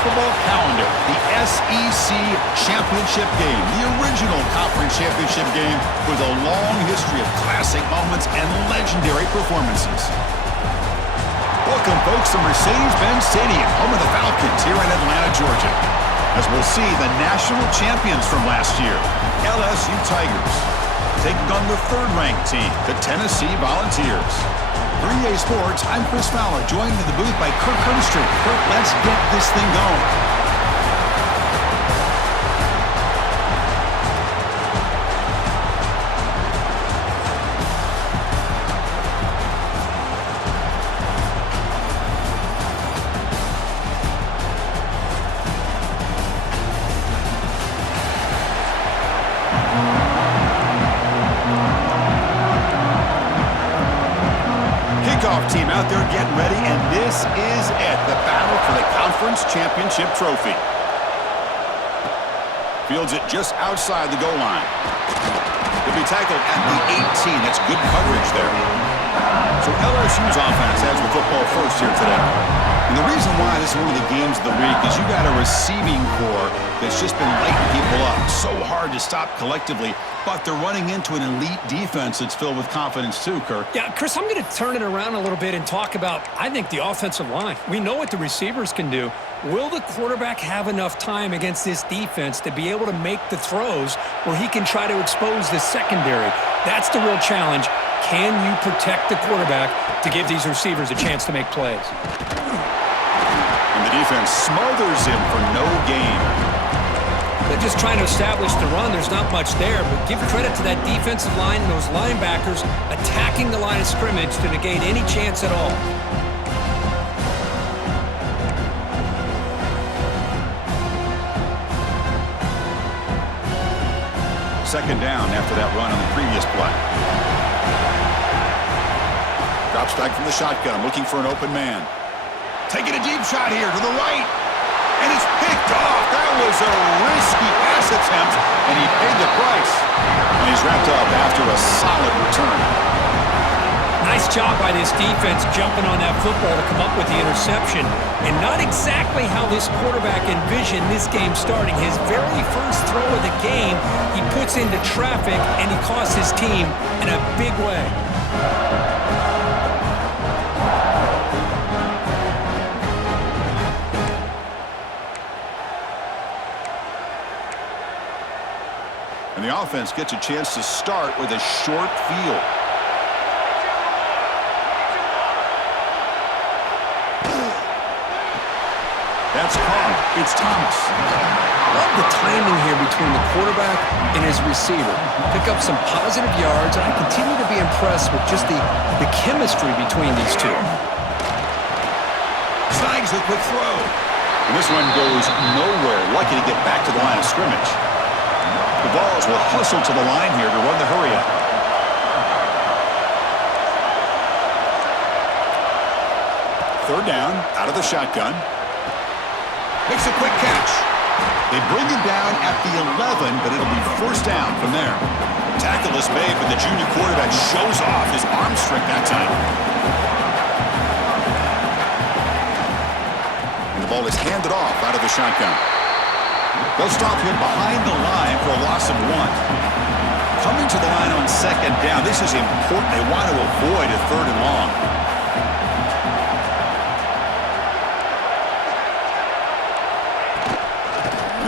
football calendar, the SEC championship game, the original conference championship game with a long history of classic moments and legendary performances. Welcome, folks, to Mercedes-Benz Stadium, home of the Falcons here in Atlanta, Georgia, as we'll see the national champions from last year, LSU Tigers, taking on the third-ranked team, the Tennessee Volunteers. For EA Sports, I'm Chris Fowler, joined in the booth by Kirk Herbstreit. Kirk, let's get this thing going. Team out there getting ready, and this is it, the battle for the conference championship trophy. Fields it just outside the goal line. He'll be tackled at the 18. That's good coverage there. So LSU's offense has the football first here today. And the reason why this is one of the games of the week is you got a receiving core that's just been lighting people up. So hard to stop collectively, but they're running into an elite defense that's filled with confidence too, Kirk. Yeah, Chris, I'm going to turn it around a little bit and talk about, I think, the offensive line. We know what the receivers can do. Will the quarterback have enough time against this defense to be able to make the throws where he can try to expose the secondary? That's the real challenge. Can you protect the quarterback to give these receivers a chance to make plays? And the defense smothers him for no gain. They're just trying to establish the run. There's not much there, but give credit to that defensive line and those linebackers attacking the line of scrimmage to negate any chance at all. Second down after that run on the previous play. Drops back from the shotgun, looking for an open man. Taking a deep shot here to the right. And it's picked off. That was a risky pass attempt, and he paid the price. And he's wrapped up after a solid return. Nice job by this defense jumping on that football to come up with the interception. And not exactly how this quarterback envisioned this game starting. His very first throw of the game, he puts into traffic, and he costs his team in a big way. And the offense gets a chance to start with a short field. That's caught. It's Thomas. Love the timing here between the quarterback and his receiver. Pick up some positive yards, and I continue to be impressed with just the chemistry between these two. Snags a quick throw. And this one goes nowhere. Lucky to get back to the line of scrimmage. The Vols will hustle to the line here to run the hurry-up. Third down, out of the shotgun. Makes a quick catch. They bring him down at the 11, but it'll be first down from there. Tackle is made, but the junior quarterback shows off his arm strength that time. And the ball is handed off out of the shotgun. They'll stop him behind the line for a loss of 1. Coming to the line on second down, this is important. They want to avoid a third and long.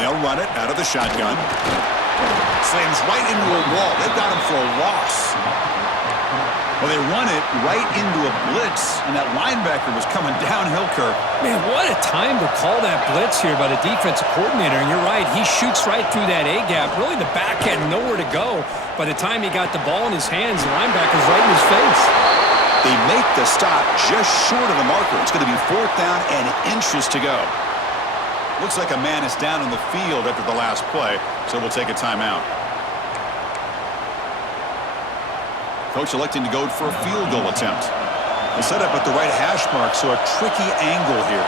They'll run it out of the shotgun. Slams right into a wall. They've got him for a loss. Well, they run it right into a blitz, and that linebacker was coming downhill, Kirk. Man, what a time to call that blitz here by the defensive coordinator. And you're right, he shoots right through that A-gap. Really, the back had nowhere to go. By the time he got the ball in his hands, the linebacker's right in his face. They make the stop just short of the marker. It's going to be fourth down and inches to go. Looks like a man is down on the field after the last play, so we'll take a timeout. Coach electing to go for a field goal attempt. The setup at the right hash mark, so a tricky angle here.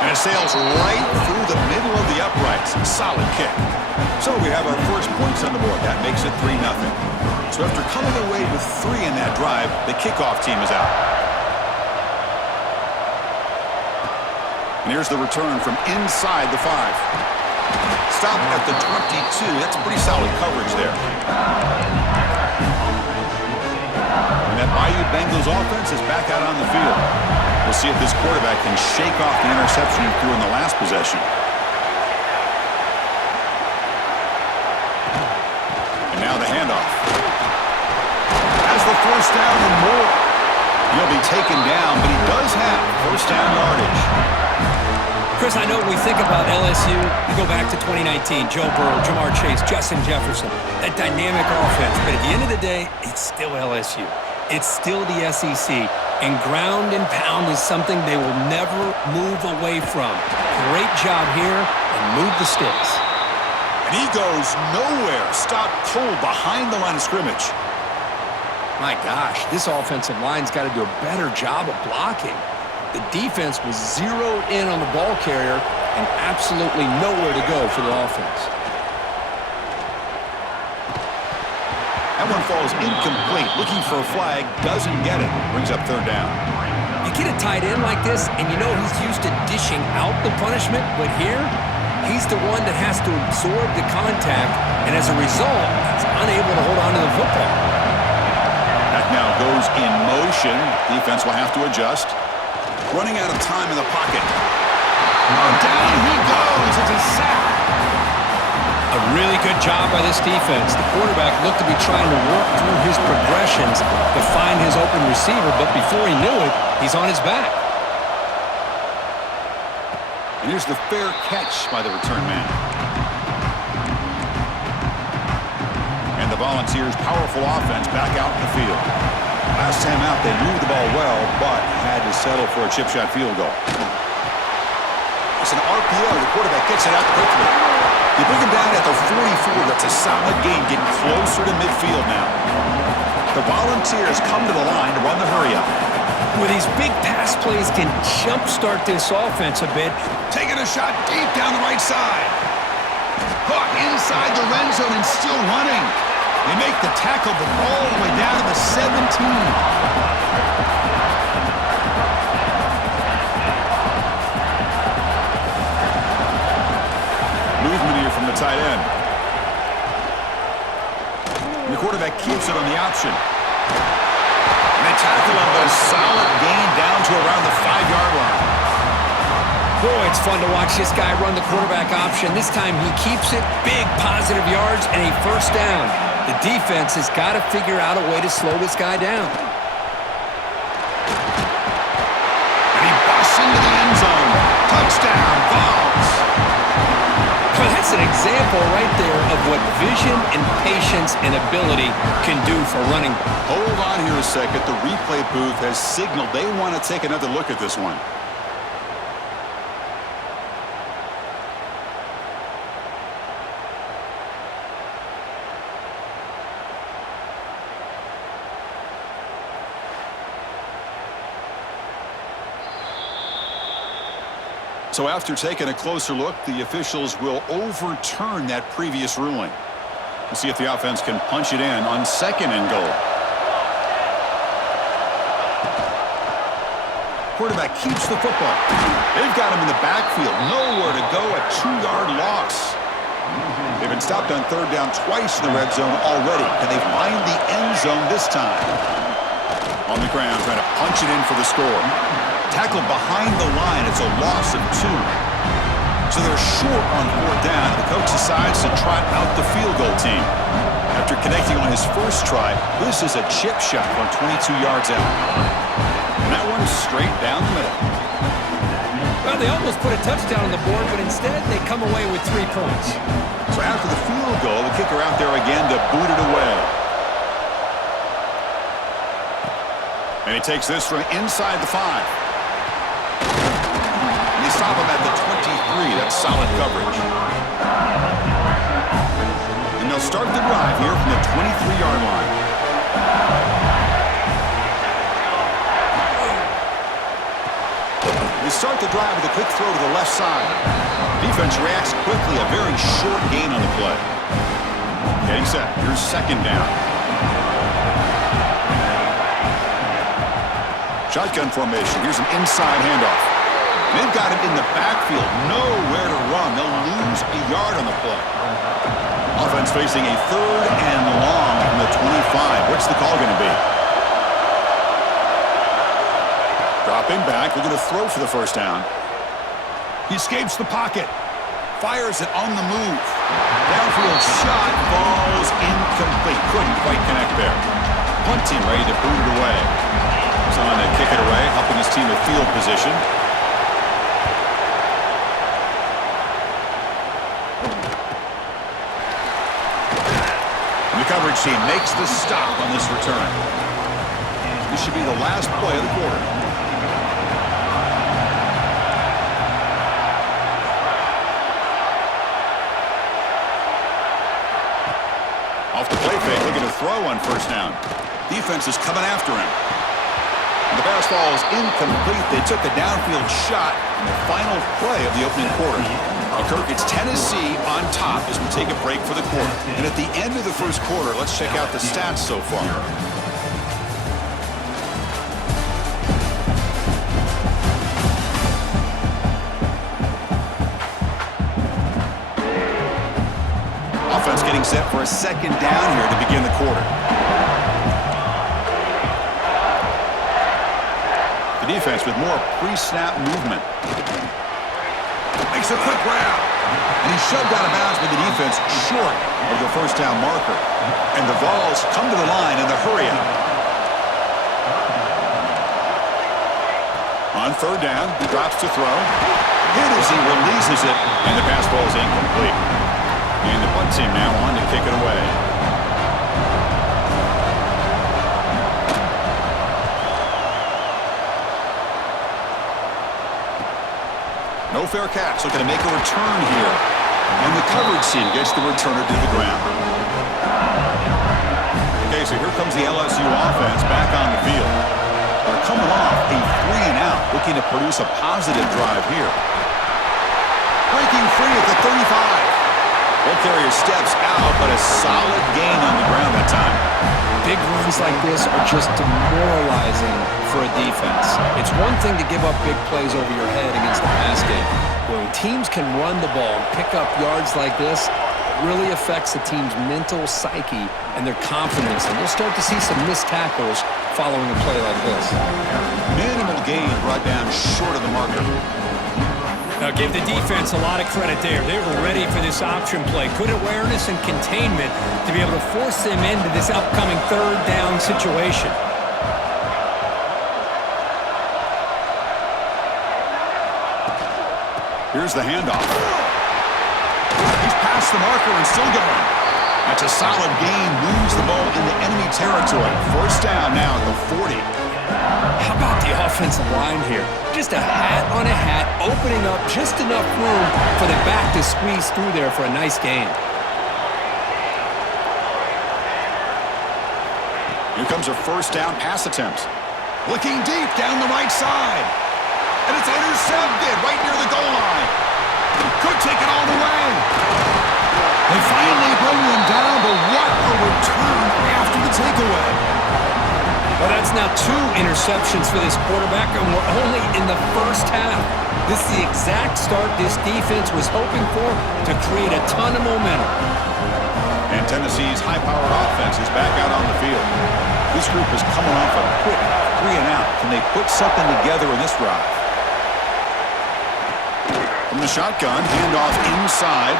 And it sails right through the middle of the uprights. Solid kick. So we have our first points on the board. That makes it 3-0. So after coming away with 3 in that drive, the kickoff team is out. And here's the return from inside the 5. Stop at the 22. That's pretty solid coverage there. And that Bayou Bengals offense is back out on the field. We'll see if this quarterback can shake off the interception he threw in the last possession. And now the handoff. Has the first down and more. He'll be taken down, but he does have first down yardage. Chris, I know when we think about LSU, you go back to 2019, Joe Burrow, Jamar Chase, Justin Jefferson, that dynamic offense. But at the end of the day, it's still LSU. It's still the SEC. And ground and pound is something they will never move away from. Great job here, and move the sticks. And he goes nowhere. Stop cold behind the line of scrimmage. My gosh, this offensive line's got to do a better job of blocking. The defense was zeroed in on the ball carrier and absolutely nowhere to go for the offense. That one falls incomplete. Looking for a flag, doesn't get it. Brings up third down. You get a tight end like this, and you know he's used to dishing out the punishment, but here, he's the one that has to absorb the contact, and as a result, he's unable to hold on to the football. That now goes in motion. Defense will have to adjust. Running out of time in the pocket. Oh, down he goes. It's a sack. A really good job by this defense. The quarterback looked to be trying to work through his progressions to find his open receiver, but before he knew it, he's on his back. And here's the fair catch by the return man. And the Volunteers' powerful offense back out in the field. Last time out, they moved the ball well, but had to settle for a chip shot field goal. It's an RPO. The quarterback gets it out quickly. You bring him down at the 44. That's a solid game, getting closer to midfield now. The Volunteers come to the line to run the hurry-up. With these big pass plays can jumpstart this offense a bit. Taking a shot deep down the right side. Caught inside the red zone and still running. They make the tackle, but all the way down to the 17. Movement here from the tight end. And the quarterback keeps it on the option. And they tackle him, but a solid gain down to around the 5-yard line. Boy, it's fun to watch this guy run the quarterback option. This time he keeps it, big positive yards, and a first down. The defense has got to figure out a way to slow this guy down. And he busts into the end zone. Touchdown, Vols. Well, that's an example right there of what vision and patience and ability can do for running. Hold on here a second. The replay booth has signaled they want to take another look at this one. So after taking a closer look, the officials will overturn that previous ruling. We'll see if the offense can punch it in on 2nd and goal. Quarterback keeps the football. They've got him in the backfield. Nowhere to go, a 2-yard loss. They've been stopped on 3rd down twice in the red zone already. Can they find the end zone this time? On the ground, trying to punch it in for the score. Tackled behind the line. It's a loss of 2. So they're short on 4th down. The coach decides to trot out the field goal team. After connecting on his first try, this is a chip shot from 22 yards out. And that one's straight down the middle. Well, they almost put a touchdown on the board, but instead they come away with 3 points. So after the field goal, the kicker out there again to boot it away. And he takes this from inside the 5. They stop him at the 23. That's solid coverage. And they'll start the drive here from the 23-yard line. They start the drive with a quick throw to the left side. Defense reacts quickly. A very short gain on the play. Getting set. Here's 2nd down. Shotgun formation. Here's an inside handoff. They've got him in the backfield. Nowhere to run. They'll lose a yard on the play. Offense facing a 3rd and long from the 25. What's the call going to be? Dropping back. We're going to throw for the first down. He escapes the pocket. Fires it on the move. Downfield shot falls incomplete. Couldn't quite connect there. Punt team ready to boot it away. Someone to kick it away, helping his team with field position. The coverage team makes the stop on this return. This should be the last play of the quarter. Off the play fake, looking to throw on first down. Defense is coming after him. And the pass ball is incomplete. They took a downfield shot in the final play of the opening quarter. Kirk, it's Tennessee on top as we take a break for the quarter. And at the end of the first quarter, let's check out the stats so far. Offense getting set for a second down here to begin the quarter. The defense with more pre-snap movement. Makes a quick grab. And he's shoved out of bounds by the defense short of the first down marker. And the Vols come to the line in the hurry up. On third down, he drops to throw. Hit as he releases it, and the pass ball is incomplete. And the punt team now on to kick it away. No fair catch, looking to make a return here. And the coverage team gets the returner to the ground. Okay, so here comes the LSU offense back on the field. They're coming off a 3-and-out, looking to produce a positive drive here. Breaking free at the 35. Ball carrier steps out, but a solid gain on the ground that time. Big runs like this are just demoralizing for a defense. It's one thing to give up big plays over your head against the pass game. When teams can run the ball and pick up yards like this, it really affects the team's mental psyche and their confidence. And you'll start to see some missed tackles following a play like this. Minimal gain brought down short of the marker. Now give the defense a lot of credit there. They were ready for this option play. Good awareness and containment to be able to force them into this upcoming third down situation. Here's the handoff. He's past the marker and still going. That's a solid gain. Moves the ball into enemy territory. First down now at the 40. How about the offensive line here? Just a hat on a hat, opening up just enough room for the back to squeeze through there for a nice gain. Here comes a first down pass attempt. Looking deep down the right side. And it's intercepted right near the goal line. Could take it all the way. They finally bring him down, but what a return after the takeaway. Well, that's now 2 interceptions for this quarterback, and we're only in the first half. This is the exact start this defense was hoping for to create a ton of momentum. And Tennessee's high-powered offense is back out on the field. This group is coming off a quick 3-and-out. Can they put something together in this drive? From the shotgun, handoff inside.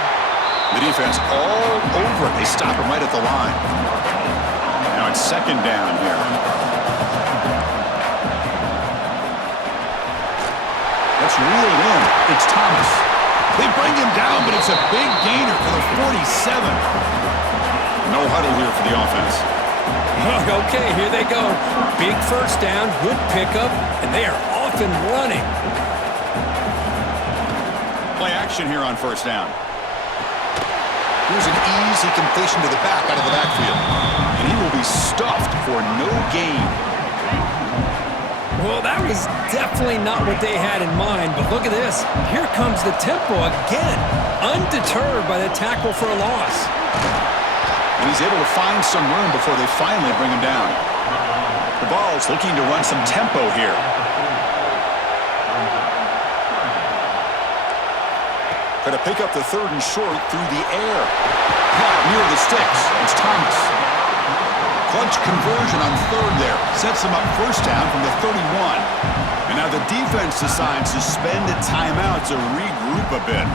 The defense all over it. They stop him right at the line. Now it's second down here. That's reeled in. It's Thomas. They bring him down, but it's a big gainer for the 47. No huddle here for the offense. Okay, here they go. Big first down, good pickup, and they are off and running. Play action here on first down. Here's an easy completion to the back out of the backfield. And he will be stuffed for no gain. Well, that was definitely not what they had in mind, but look at this. Here comes the tempo again, undeterred by the tackle for a loss. And he's able to find some room before they finally bring him down. The Vols looking to run some tempo here. Going to pick up the 3rd and short through the air. Caught near the sticks. It's Thomas. Clutch conversion on 3rd there. Sets them up 1st down from the 31. And now the defense decides to spend a timeout to regroup a bit.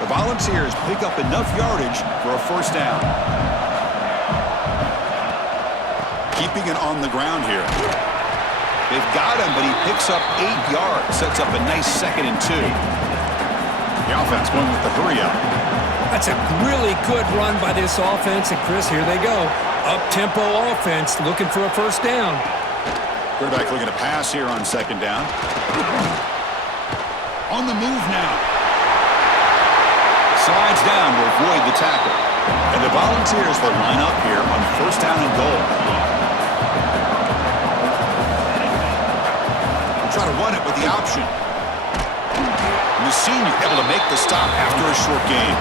The Volunteers pick up enough yardage for a 1st down. Keeping it on the ground here. They've got him, but he picks up 8 yards. Sets up a nice 2nd and 2. The offense going with the hurry up. That's a really good run by this offense. And, Chris, here they go. Up-tempo offense looking for a 1st down. Quarterback looking to pass here on 2nd down. On the move now. Slides down to avoid the tackle. And the Volunteers will line up here on 1st down and goal. Try to run it with the option. And the senior able to make the stop after a short game.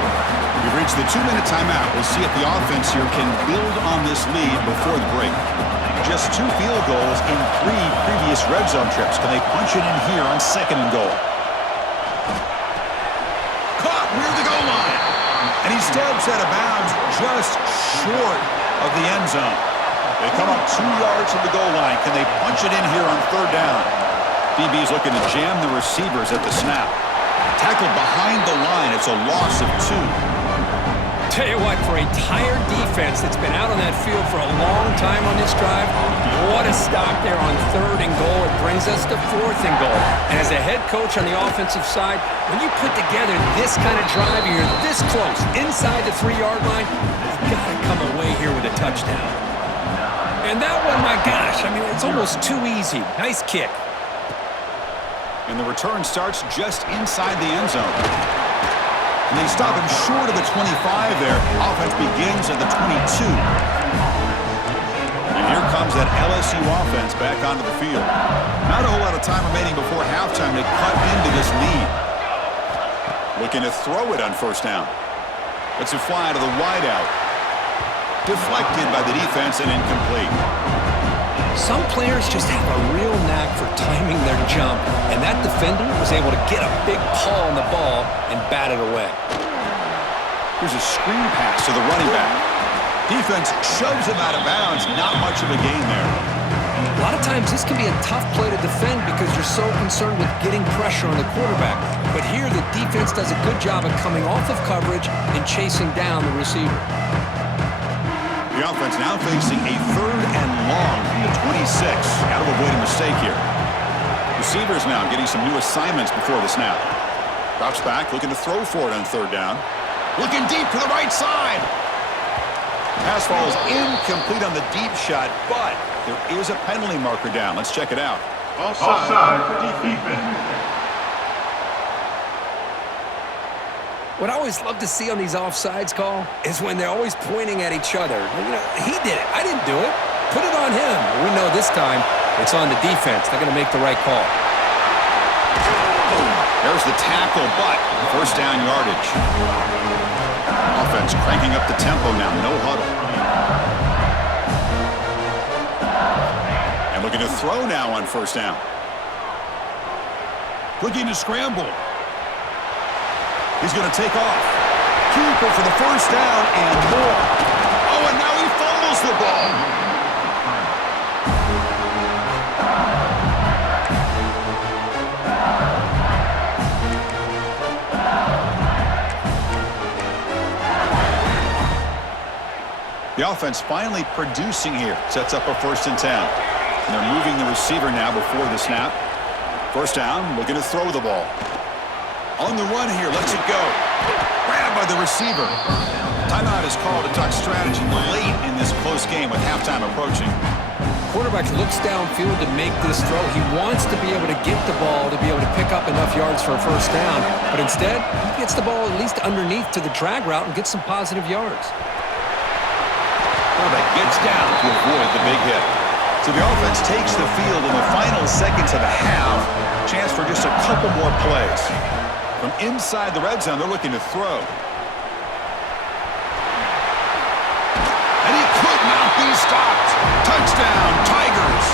We've reached the 2-minute timeout. We'll see if the offense here can build on this lead before the break. Just 2 field goals in 3 previous red zone trips. Can they punch it in here on 2nd and goal? Caught near the goal line. And he steps out of bounds just short of the end zone. They come up 2 yards from the goal line. Can they punch it in here on 3rd down? DB's looking to jam the receivers at the snap. Tackled behind the line. It's a loss of 2. Tell you what, for a tired defense that's been out on that field for a long time on this drive, what a stop there on 3rd and goal. It brings us to 4th and goal. And as a head coach on the offensive side, when you put together this kind of drive, you're this close, inside the 3-yard line, you've got to come away here with a touchdown. And that one, my gosh, I mean, it's almost too easy. Nice kick. And the return starts just inside the end zone. And they stop him short of the 25 there. Offense begins at the 22. And here comes that LSU offense back onto the field. Not a whole lot of time remaining before halftime to cut into this lead. Looking to throw it on 1st down. Lets it fly to the wideout. Deflected by the defense and incomplete. Some players just have a real knack for timing their jump, and that defender was able to get a big paw on the ball and bat it away. Here's a screen pass to the running back. Defense shoves him out of bounds. Not much of a gain there. A lot of times this can be a tough play to defend because you're so concerned with getting pressure on the quarterback. But here the defense does a good job of coming off of coverage and chasing down the receiver. The offense now facing a 3rd and long from the 26. Got to avoid a mistake here. Receivers now getting some new assignments before the snap. Drops back, looking to throw for it on 3rd down. Looking deep to the right side. Pass falls incomplete on the deep shot, but there is a penalty marker down. Let's check it out. Offside for defense. What I always love to see on these offsides call is when they're always pointing at each other. You know, he did it. I didn't do it. Put it on him. We know this time it's on the defense. They're going to make the right call. There's the tackle, but 1st down yardage. Offense cranking up the tempo now. No huddle. And looking to throw now on 1st down. Looking to scramble. He's going to take off. Keeper for the 1st down and more. Oh, and now he fumbles the ball. The offense finally producing here. Sets up a 1st and 10. And they're moving the receiver now before the snap. 1st down, looking to throw the ball. On the run here, lets it go. Grabbed by the receiver. Timeout is called to talk strategy late in this close game with halftime approaching. Quarterback looks downfield to make this throw. He wants to be able to get the ball to be able to pick up enough yards for a 1st down. But instead, he gets the ball at least underneath to the drag route and gets some positive yards. Quarterback gets down to avoid the big hit. So the offense takes the field in the final seconds of the half. Chance for just a couple more plays. From inside the red zone, they're looking to throw. And he could not be stopped. Touchdown, Tigers.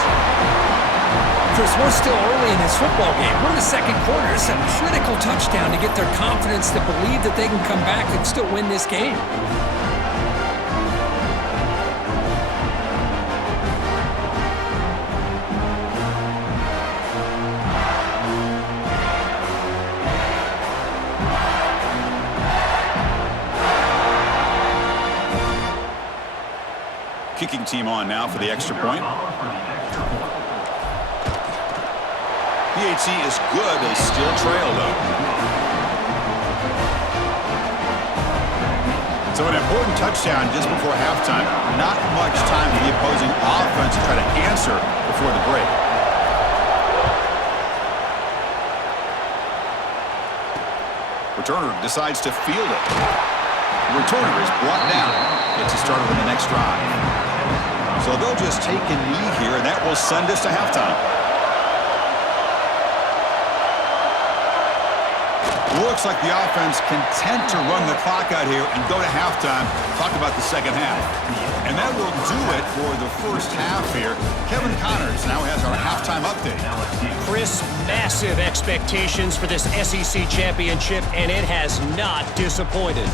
Chris, we're still early in this football game. We're in the second quarter. It's a critical touchdown to get their confidence to believe that they can come back and still win this game. Kicking team on now for the extra point. PAT is good. They still trail, though. So an important touchdown just before halftime. Not much time for the opposing offense to try to answer before the break. Returner decides to field it. The returner is brought down. Gets us started with the next drive. So they'll just take a knee here, and that will send us to halftime. Looks like the offense content to run the clock out here and go to halftime. Talk about the second half. And that will do it for the first half here. Kevin Connors now has our halftime update. Chris, massive expectations for this SEC championship, and it has not disappointed.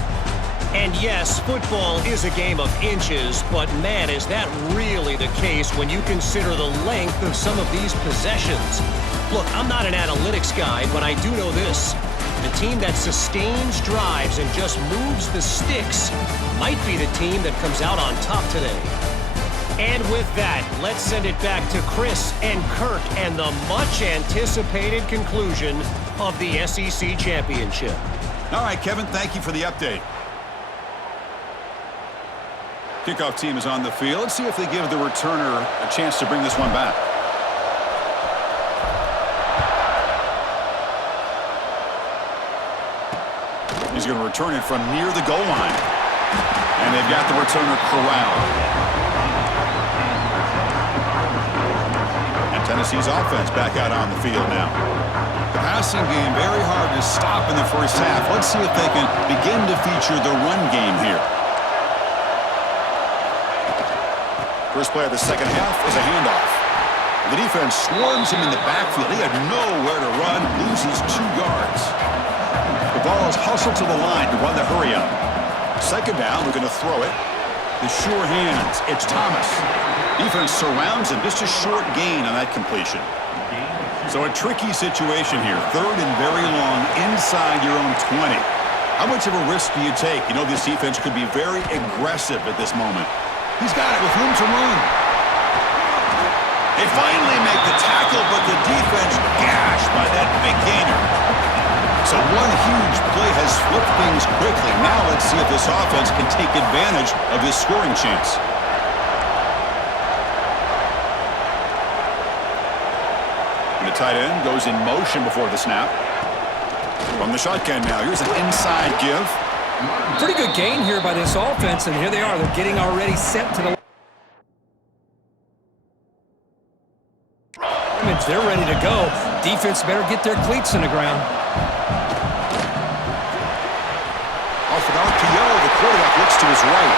And yes, football is a game of inches, but man, is that really the case when you consider the length of some of these possessions. Look, I'm not an analytics guy, but I do know this. The team that sustains drives and just moves the sticks might be the team that comes out on top today. And with that, let's send it back to Chris and Kirk and the much-anticipated conclusion of the SEC championship. All right, Kevin, thank you for the update. Kickoff team is on the field. Let's see if they give the returner a chance to bring this one back. He's going to return it from near the goal line. And they've got the returner corralled. And Tennessee's offense back out on the field now. The passing game very hard to stop in the first half. Let's see if they can begin to feature the run game here. First play of the second half is a handoff. The defense swarms him in the backfield. He had nowhere to run, loses 2 yards. The ball is hustled to the line to run the hurry up. Second down, we're going to throw it. The sure hands, it's Thomas. Defense surrounds him, just a short gain on that completion. So a tricky situation here. Third and very long inside your own 20. How much of a risk do you take? You know this defense could be very aggressive at this moment. He's got it with room to run. They finally make the tackle, but the defense gashed by that big gainer. So one huge play has flipped things quickly. Now let's see if this offense can take advantage of this scoring chance. And the tight end goes in motion before the snap. From the shotgun now, here's an inside give. Pretty good gain here by this offense, and here they are. They're getting already set to the... They're ready to go. Defense better get their cleats in the ground. Off an RPO, the quarterback looks to his right.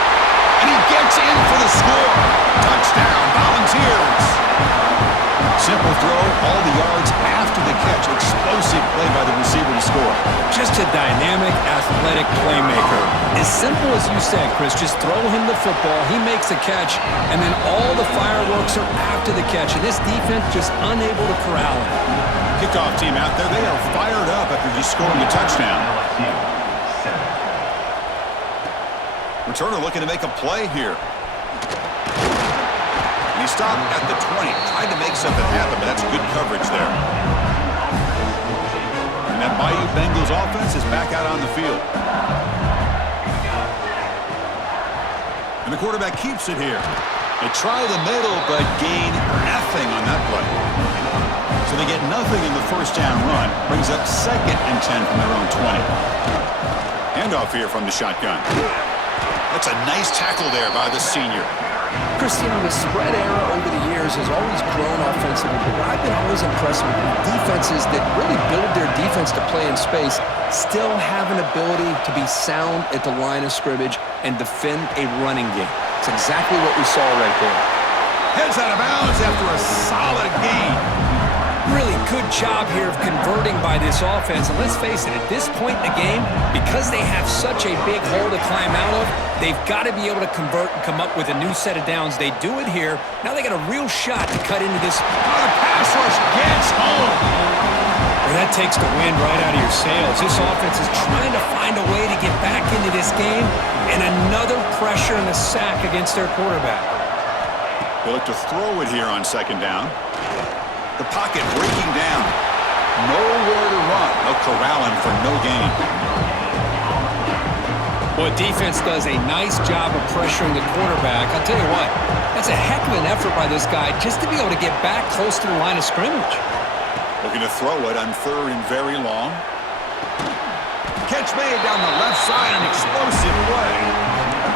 And he gets in for the score. Touchdown, Volunteers. Simple throw, all the yards after the catch. Explosive play by the receiver to score. Just a dynamic, athletic playmaker. As simple as you said, Chris, just throw him the football, he makes the catch, and then all the fireworks are after the catch. And this defense just unable to corral him. Kickoff team out there, they are fired up after just scoring a touchdown. Returner looking to make a play here. He stopped at the 20, tried to make something happen, but that's good coverage there. And that Bayou Bengals offense is back out on the field. And the quarterback keeps it here. They try the middle, but gain nothing on that play. So they get nothing in the first down run. Brings up 2nd and 10 from their own 20. Handoff here from the shotgun. That's a nice tackle there by the senior. Christina, the spread era over the years has always grown offensively, but what I've been always impressed with defenses that really build their defense to play in space still have an ability to be sound at the line of scrimmage and defend a running game. It's exactly what we saw right there. Heads out of bounds after a solid gain. Really good job here of converting by this offense. And let's face it, at this point in the game, because they have such a big hole to climb out of, they've got to be able to convert and come up with a new set of downs. They do it here. Now they got a real shot to cut into this. Oh, the pass rush gets home. Well, that takes the wind right out of your sails. This offense is trying to find a way to get back into this game, and another pressure and a sack against their quarterback. They look to throw it here on second down. The pocket breaking down. Nowhere to run. They'll corral him for no gain. Well, defense does a nice job of pressuring the quarterback. I'll tell you what, that's a heck of an effort by this guy just to be able to get back close to the line of scrimmage. Looking to throw it on third and very long. Catch made down the left side, an explosive play.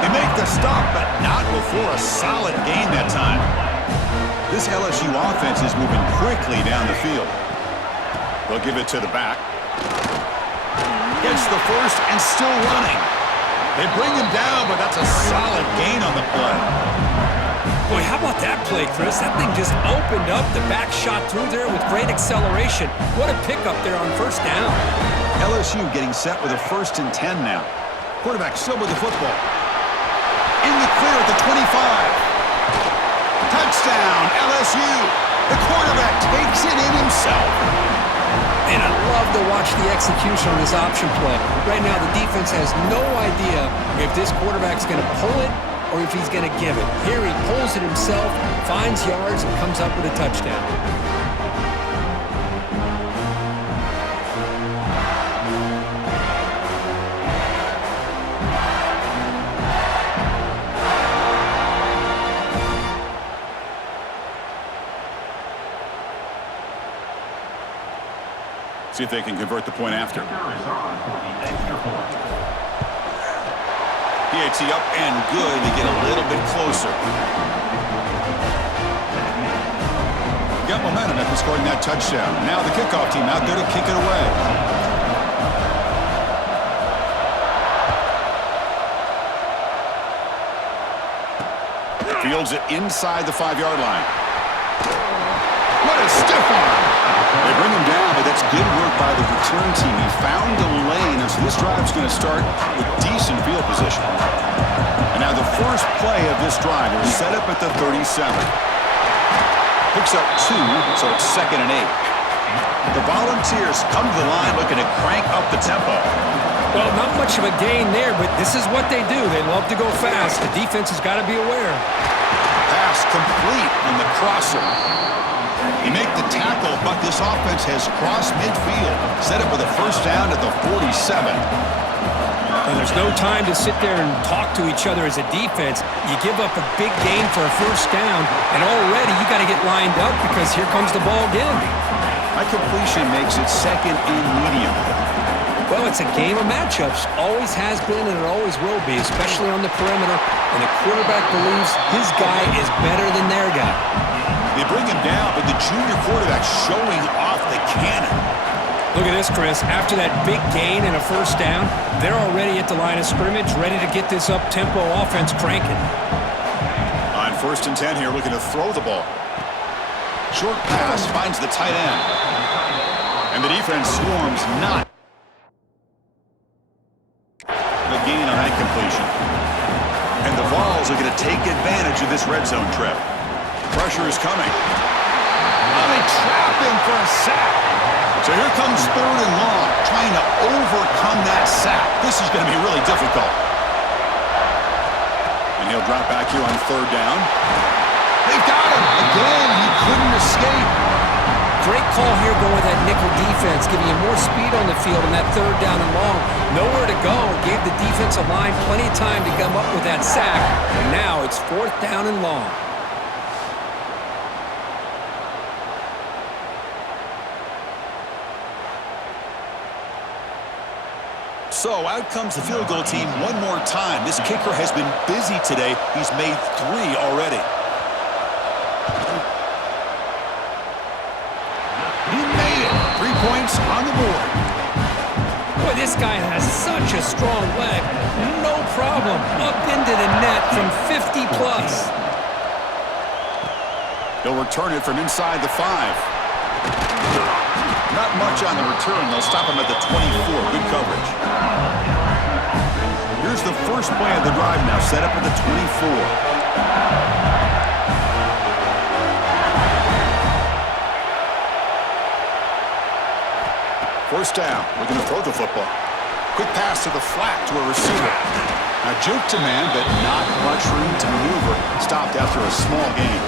They make the stop, but not before a solid gain that time. This LSU offense is moving quickly down the field. They'll give it to the back. Gets the first and still running. They bring him down, but that's a solid gain on the play. Boy, how about that play, Chris? That thing just opened up. The back shot through there with great acceleration. What a pickup there on first down. LSU getting set with a 1st and 10 now. Quarterback still with the football. In the clear at the 25. Touchdown, LSU. The quarterback takes it in himself. And I love to watch the execution on this option play. Right now, the defense has no idea if this quarterback's going to pull it or if he's going to give it. Here he pulls it himself, finds yards, and comes up with a touchdown. See if they can convert the point after. PAT up and good. They get a little bit closer. Got momentum after scoring that touchdown. Now the kickoff team out there to kick it away. Fields it inside the 5-yard line. What a stiff arm! They bring him down, but that's good work by the return team. He found the lane, and so this drive's going to start with decent field position. And now the first play of this drive is set up at the 37. Picks up 2, so it's 2nd and 8. The Volunteers come to the line looking to crank up the tempo. Well, not much of a gain there, but this is what they do. They love to go fast. The defense has got to be aware. Pass complete on the crosser. They make the tackle, but this offense has crossed midfield. Set up with a first down at the 47. Well, there's no time to sit there and talk to each other as a defense. You give up a big gain for a first down, and already you got to get lined up because here comes the ball again. My completion makes it 2nd and medium. Well, it's a game of matchups. Always has been and it always will be, especially on the perimeter. And the quarterback believes his guy is better than their guy. They bring him down, but the junior quarterback showing off the cannon. Look at this, Chris. After that big gain and a first down, they're already at the line of scrimmage, ready to get this up-tempo offense cranking. On 1st and 10 here, looking to throw the ball. Short pass finds the tight end. And the defense swarms not. The gain on that completion. And the Vols are going to take advantage of this red zone trip. Pressure is coming. Oh, they trap him for a sack. So here comes 3rd and long, trying to overcome that sack. This is going to be really difficult. And he'll drop back here on 3rd down. They've got him. Again, he couldn't escape. Great call here going with that nickel defense, giving you more speed on the field on that 3rd down and long. Nowhere to go. Gave the defensive line plenty of time to come up with that sack. And now it's 4th down and long. So out comes the field goal team one more time. This kicker has been busy today. He's made 3 already. He made it. 3 points on the board. Boy, this guy has such a strong leg. No problem. Up into the net from 50 plus. He'll return it from inside the 5. Not much on the return. They'll stop him at the 24. Good coverage. Here's the first play of the drive now, set up at the 24. First down, looking to throw the football. Quick pass to the flat to a receiver. Now juke to man, but not much room to maneuver. Stopped after a small gain.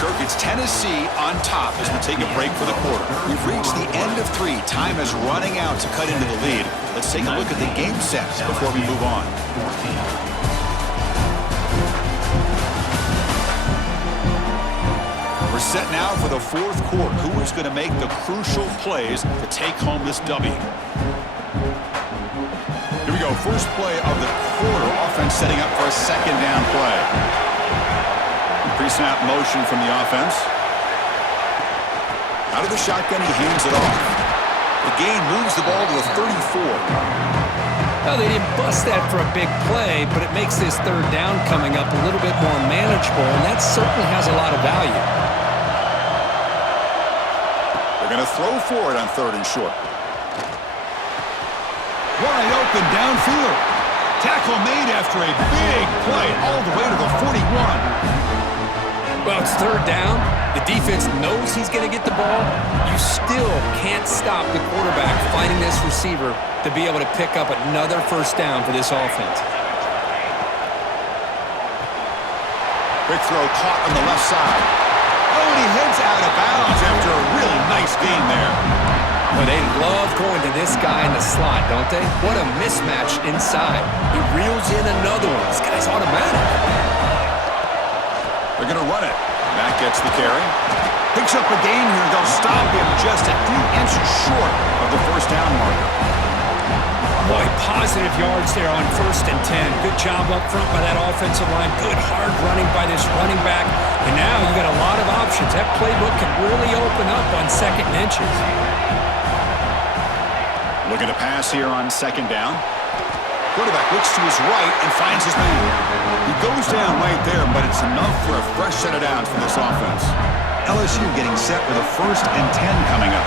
Kirk, it's Tennessee on top as we take a break for the quarter. We've reached the end of 3. Time is running out to cut into the lead. Let's take a look at the game sets before we move on. We're set now for the fourth quarter. Who is going to make the crucial plays to take home this W? Here we go. First play of the quarter. Offense setting up for a second down play. Pre-snap motion from the offense. Out of the shotgun, he hands it off. The gain moves the ball to the 34. Well, they didn't bust that for a big play, but it makes this third down coming up a little bit more manageable, and that certainly has a lot of value. They're going to throw for it on 3rd and short. Wide open downfield. Tackle made after a big play all the way to the 41. Well, it's 3rd down. The defense knows he's going to get the ball. You still can't stop the quarterback finding this receiver to be able to pick up another first down for this offense. Quick throw caught on the left side. Oh, and he heads out of bounds after a really nice gain there. Well, they love going to this guy in the slot, don't they? What a mismatch inside. He reels in another one. This guy's automatic. They're going to run it. Matt gets the carry. Picks up a gain here. They'll stop him just a few inches short of the first down marker. Boy, positive yards there on 1st and 10. Good job up front by that offensive line. Good hard running by this running back. And now you got a lot of options. That playbook can really open up on 2nd and inches. Looking to pass here on 2nd down. Quarterback looks to his right and finds his man. He goes down right there, but it's enough for a fresh set of downs for this offense. LSU getting set with a 1st and 10 coming up.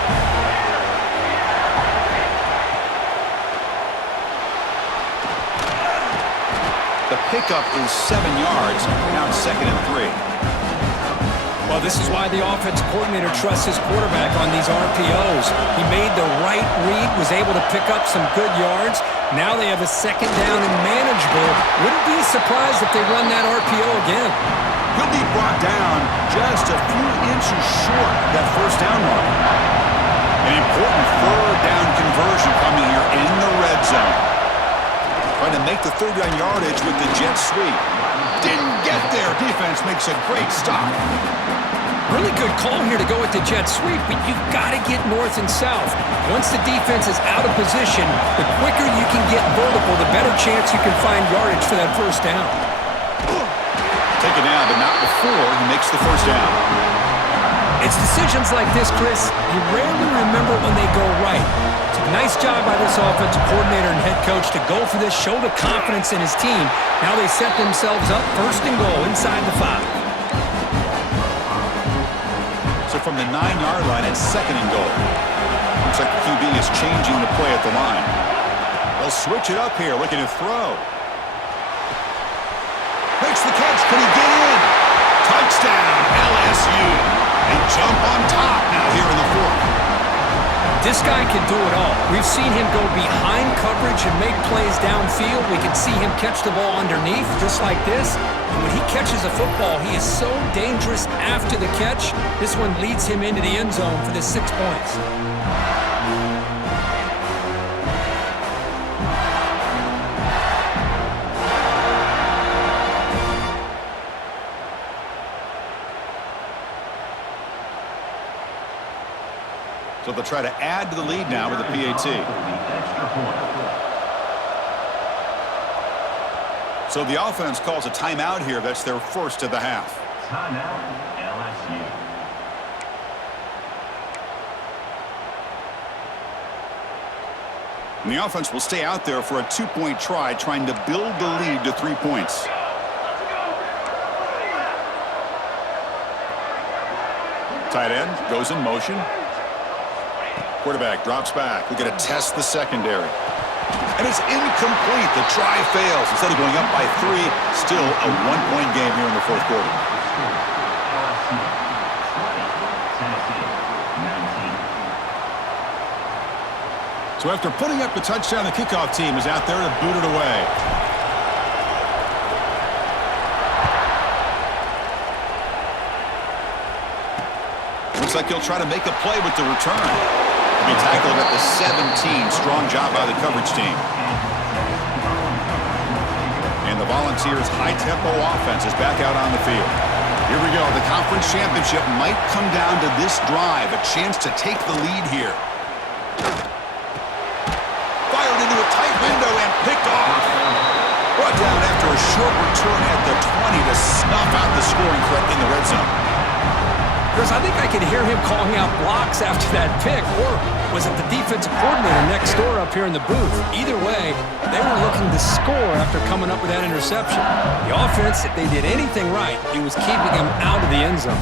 The pickup is 7 yards. Now it's 2nd and 3. Well, this is why the offensive coordinator trusts his quarterback on these RPOs. He made the right read, was able to pick up some good yards. Now they have a 2nd down and manageable. Wouldn't be surprised if they run that RPO again. He'll be brought down just a few inches short of that first down mark. An important 3rd down conversion coming here in the red zone. Trying to make the 3rd down yardage with the jet sweep. Didn't get there. Defense makes a great stop. Really good call here to go with the jet sweep, but you've got to get north and south. Once the defense is out of position, the quicker you can get vertical, the better chance you can find yardage for that first down. Take it now, but not before he makes the first down. It's decisions like this, Chris, you rarely remember when they go right. It's a nice job by this offensive coordinator and head coach to go for this, show the confidence in his team. Now they set themselves up 1st and goal inside the 5. So from the 9-yard line, it's 2nd and goal. Looks like the QB is changing the play at the line. They'll switch it up here, looking to throw. Makes the catch. Can he get in? Touchdown, LSU. They jump on top now here in the 4th. This guy can do it all. We've seen him go behind coverage and make plays downfield. We can see him catch the ball underneath, just like this. And when he catches a football, he is so dangerous after the catch. This one leads him into the end zone for the 6 points. So they'll try to add to the lead now with a PAT. So the offense calls a timeout here. That's their first of the half. Timeout, LSU. And the offense will stay out there for a 2-point try, trying to build the lead to 3 points. Tight end goes in motion. Quarterback drops back. We're going to test the secondary. And it's incomplete. The try fails. Instead of going up by 3, still a 1-point game here in the fourth quarter. LSU 20, Tennessee 19. So after putting up the touchdown, the kickoff team is out there to boot it away. Looks like he'll try to make a play with the return. He'll be tackled at the 17. Strong job by the coverage team. And the Volunteers' high-tempo offense is back out on the field. Here we go. The conference championship might come down to this drive. A chance to take the lead here. Fired into a tight window and picked off. Brought down after a short return at the 20 to snuff out the scoring threat in the red zone. Chris, I think I could hear him calling out blocks after that pick, or was it the defensive coordinator next door up here in the booth? Either way, they were looking to score after coming up with that interception. The offense, if they did anything right, it was keeping them out of the end zone.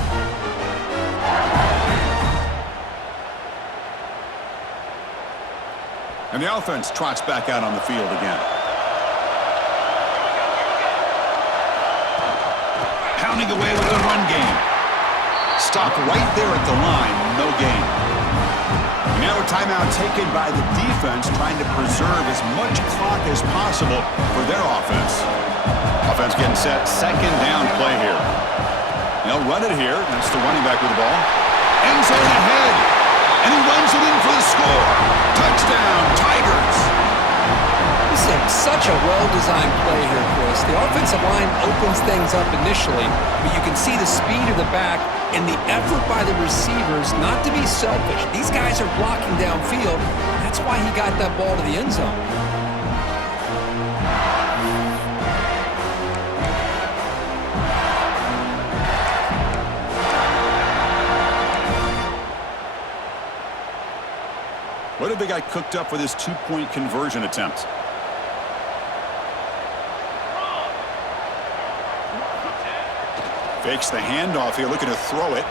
And the offense trots back out on the field again. Pounding away with a run game. Stop right there at the line, no gain. Now a timeout taken by the defense, trying to preserve as much clock as possible for their offense. Offense getting set, second down play here. They'll run it here. That's the running back with the ball. End zone ahead, and he runs it in for the score. Touchdown, Tigers. This is such a well-designed play here, Chris. The offensive line opens things up initially, but you can see the speed of the back and the effort by the receivers not to be selfish. These guys are blocking downfield. That's why he got that ball to the end zone. What have they got cooked up for this two-point conversion attempt? Fakes the handoff here, looking to throw it.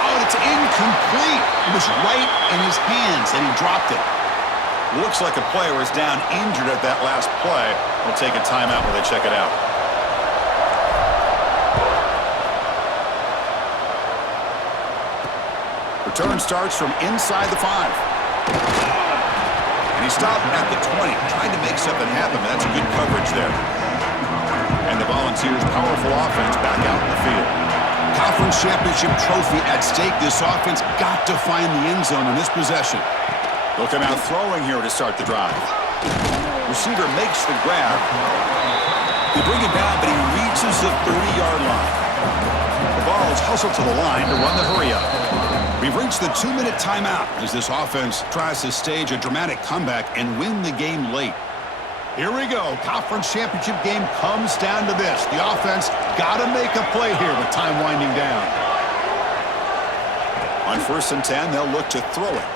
Oh, it's incomplete. It was right in his hands, and he dropped it. Looks like a player is down injured at that last play. We'll take a timeout while they check it out. Return starts from inside the 5. And he stopped at the 20, trying to make something happen. That's good coverage there. And the Volunteers' powerful offense back out in the field. Conference championship trophy at stake. This offense got to find the end zone in this possession. They'll come out throwing here to start the drive. Receiver makes the grab. They bring it down, but he reaches the 30-yard line. The ball is hustled to the line to run the hurry-up. We've reached the 2-minute timeout as this offense tries to stage a dramatic comeback and win the game late. Here we go. Conference championship game comes down to this. The offense got to make a play here with time winding down. On 1st and 10, they'll look to throw it.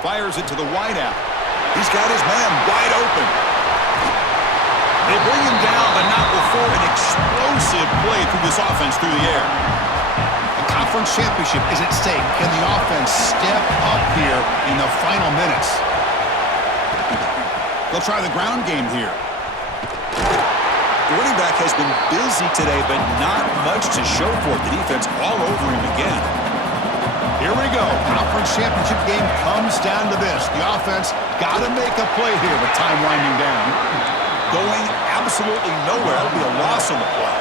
Fires it to the wideout. He's got his man wide open. They bring him down, but not before an explosive play through this offense through the air. Conference championship is at stake. Can the offense step up here in the final minutes? They'll try the ground game here. The running back has been busy today, but not much to show for it. The defense all over him again. Here we go. Conference championship game comes down to this. The offense got to make a play here with time winding down. Going absolutely nowhere. It'll be a loss on the play.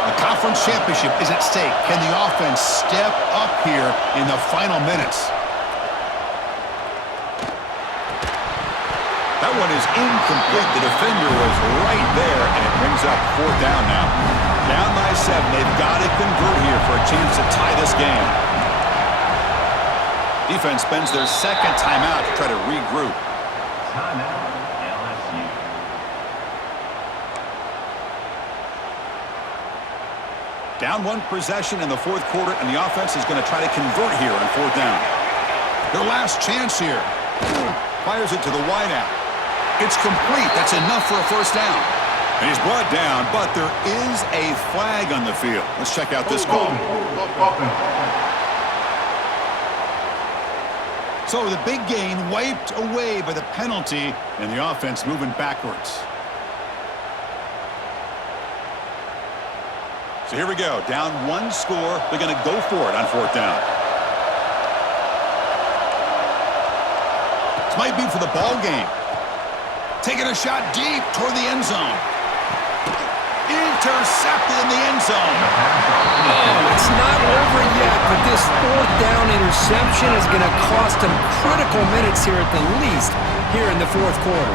The conference championship is at stake. Can the offense step up here in the final minutes? That one is incomplete. The defender was right there, and it brings up 4th down now. Down by 7. They've got to convert here for a chance to tie this game. Defense spends their second timeout to try to regroup. Timeout, LSU. Down 1 possession in the 4th quarter, and the offense is going to try to convert here on 4th down. Their last chance here. Fires it to the wideout. It's complete. That's enough for a 1st down. And he's brought down, but there is a flag on the field. Let's check out this call. So the big gain wiped away by the penalty, and the offense moving backwards. So here we go. Down one score. They're going to go for it on fourth down. This might be for the ball game. Taking a shot deep toward the end zone. Intercepted in the end zone. Oh, it's not over yet, but this fourth down interception is going to cost them critical minutes here at the least here in the fourth quarter.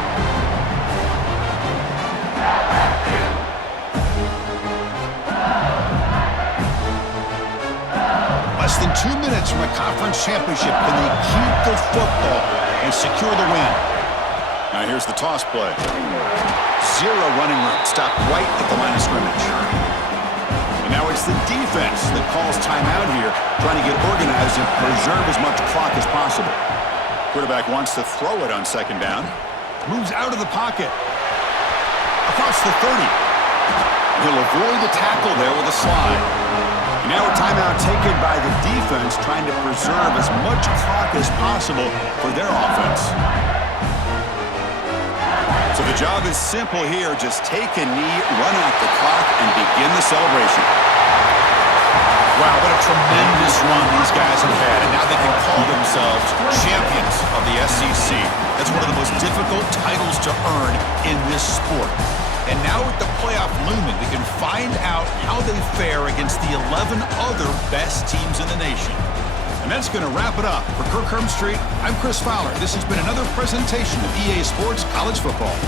Less than 2 minutes from a conference championship. Can they keep the football and secure the win? Now here's the toss play. Zero running room. Stopped right at the line of scrimmage. And now it's the defense that calls timeout here, trying to get organized and preserve as much clock as possible. Quarterback wants to throw it on second down. Moves out of the pocket. Across the 30. And he'll avoid the tackle there with a slide. And now a timeout taken by the defense, trying to preserve as much clock as possible for their offense. So the job is simple here. Just take a knee, run out the clock, and begin the celebration. Wow, what a tremendous run these guys have had. And now they can call themselves champions of the SEC. That's one of the most difficult titles to earn in this sport. And now with the playoff looming, they can find out how they fare against the 11 other best teams in the nation. And that's going to wrap it up. For Kirk Herbstreit, I'm Chris Fowler. This has been another presentation of EA Sports College Football.